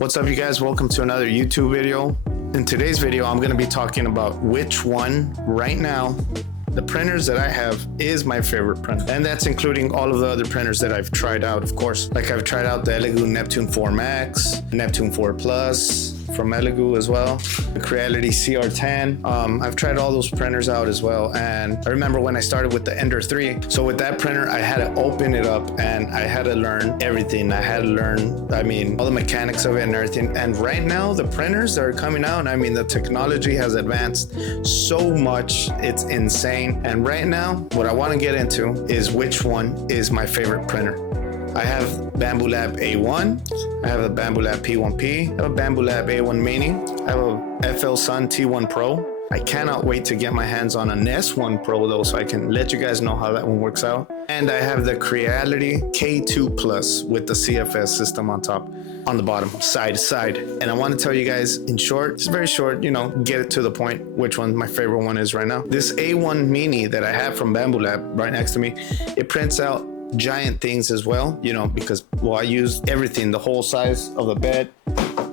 What's up, you guys? Welcome to another YouTube video. In today's video, I'm going to be talking about which one right now, the printers that I have, is my favorite printer. And that's including all of the other printers that I've tried out, of course. Like I've tried out the Elegoo Neptune 4 Max, Neptune 4 Plus from Elegoo as well, the Creality CR10. I've tried all those printers out as well. And I remember when I started with the Ender 3. So with that printer, I had to open it up and I had to learn everything. I had to learn, all the mechanics of it and everything. And right now, the printers that are coming out, the technology has advanced so much. It's insane. And right now, what I want to get into is which one is my favorite printer. I have Bambulabs A1, I have a Bambulabs P1P, I have a Bambulabs A1 Mini, I have a FLSUN T1 Pro. I cannot wait to get my hands on an S1 Pro though, so I can let you guys know how that one works out. And I have the Creality K2 Plus with the CFS system on top, on the bottom, side to side. And I want to tell you guys in short, it's very short, get it to the point, which one my favorite one is right now. This A1 Mini that I have from Bambulabs right next to me, it prints out giant things as well, because I use everything, the whole size of the bed,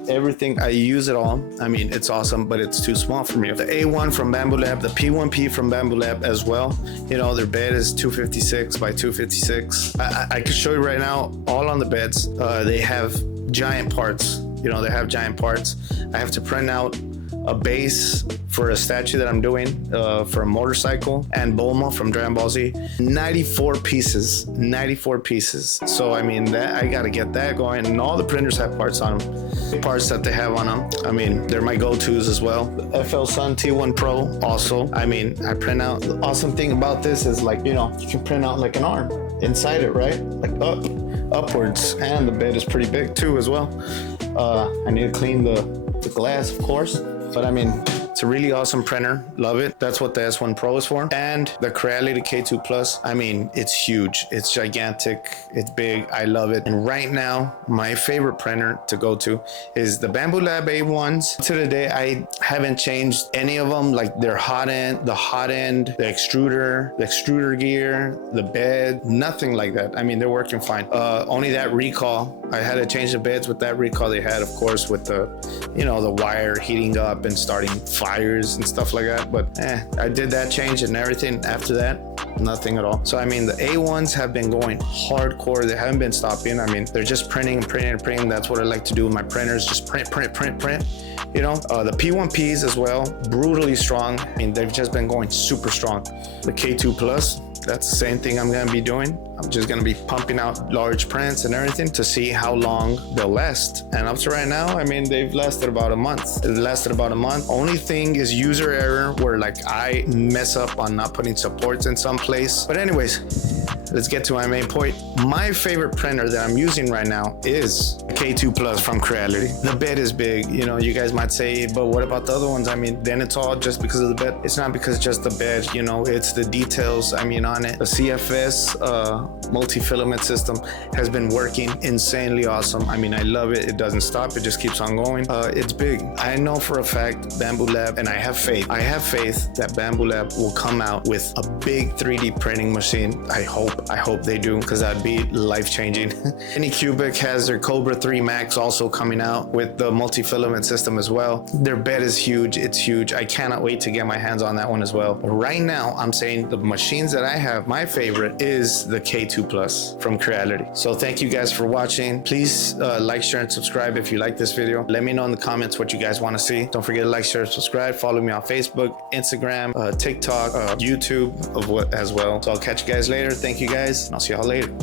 everything. I use it all. It's awesome, but it's too small for me. The A1 from Bambulabs, the P1P from Bambulabs as well. Their bed is 256 by 256. I can show you right now, all on the beds. They have giant parts. They have giant parts. I have to print out a base for a statue that I'm doing for a motorcycle, and Bulma from Dragon Ball Z. 94 pieces. So that I gotta get that going, and all the printers have parts on them. The parts that they have on them, they're my go-tos as well. The FLSUN T1 Pro also. I print out. The awesome thing about this is you can print out like an arm inside it, right? Like upwards, and the bed is pretty big too as well. I need to clean the glass, of course. But it's a really awesome printer. Love it. That's what the S1 Pro is for. And the Creality K2 Plus, it's huge. It's gigantic. It's big. I love it. And right now, my favorite printer to go to is the Bambulabs A1s. To the day, I haven't changed any of them. Like their hot end, the extruder gear, the bed, nothing like that. They're working fine. Only that recall. I had to change the beds with that recall they had, of course, with the, the wire heating up and starting fires and stuff like that. But I did that change and everything. After that, nothing at all. So the A1s have been going hardcore. They haven't been stopping. They're just printing. That's what I like to do with my printers. Just print. The P1Ps as well, brutally strong. They've just been going super strong. The K2 Plus, that's the same thing I'm gonna be doing. I'm just gonna be pumping out large prints and everything to see how long they'll last. And up to right now, they've lasted about a month. Only thing is user error, where I mess up on not putting supports in some place. But anyways, let's get to my main point. My favorite printer that I'm using right now is K2 Plus from Creality. The bed is big. You guys might say, but what about the other ones? Then it's all just because of the bed. It's not because just the bed, it's the details, on it. The CFS multi-filament system has been working insanely awesome. I love it. It doesn't stop. It just keeps on going. It's big. I know for a fact Bambulabs, and I have faith that Bambulabs will come out with a big 3D printing machine. I hope they do, because that'd be life-changing. Anycubic has their Cobra 3 Max also coming out with the multi-filament system as well. Their bed is huge. It's huge. I cannot wait to get my hands on that one as well. But right now, I'm saying the machines that I have, my favorite is the K2 Plus from Creality. So thank you guys for watching. Please like, share, and subscribe if you like this video. Let me know in the comments what you guys want to see. Don't forget to like, share, subscribe. Follow me on Facebook, Instagram, TikTok, YouTube as well. So I'll catch you guys later. Thank you guys, and I'll see y'all later.